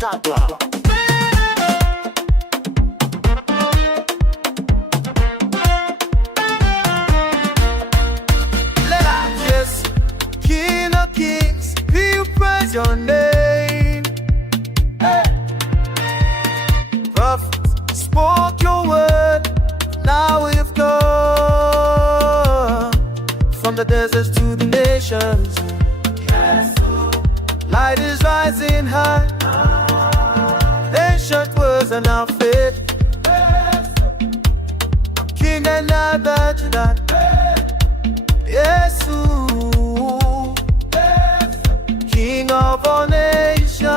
Tata. Yes, King of Kings, we praise your name. Prophet spoke your word, now we've gone from the deserts to the nations. Light is rising high, ancient words are now fit. King and I that Yesu, King of all nations.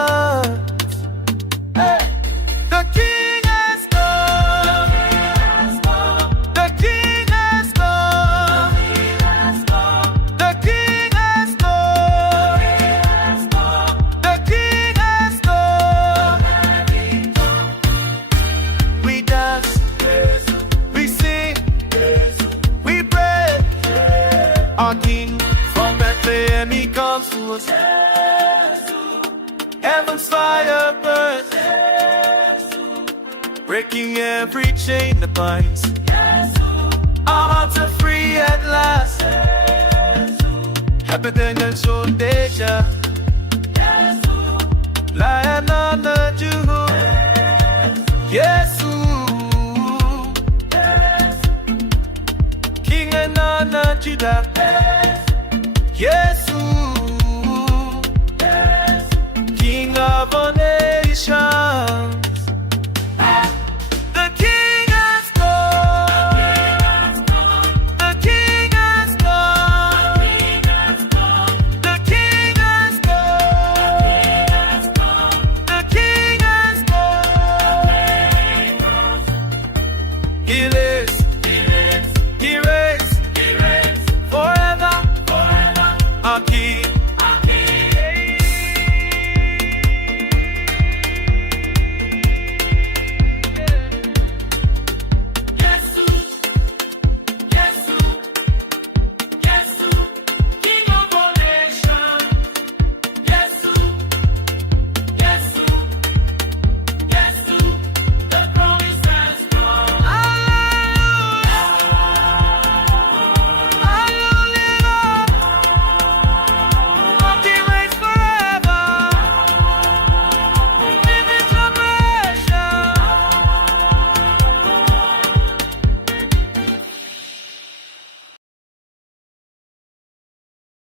The King has come. The King has come. The King has come. The King has come. We dance, we sing, we pray. Our King from Bethlehem, he comes to us. Heaven's fire burns, breaking every chain that binds. Our hearts are free at last. Happy than the soldier, Lion on the Jew. Yesu, King and on the Judah. Yesu.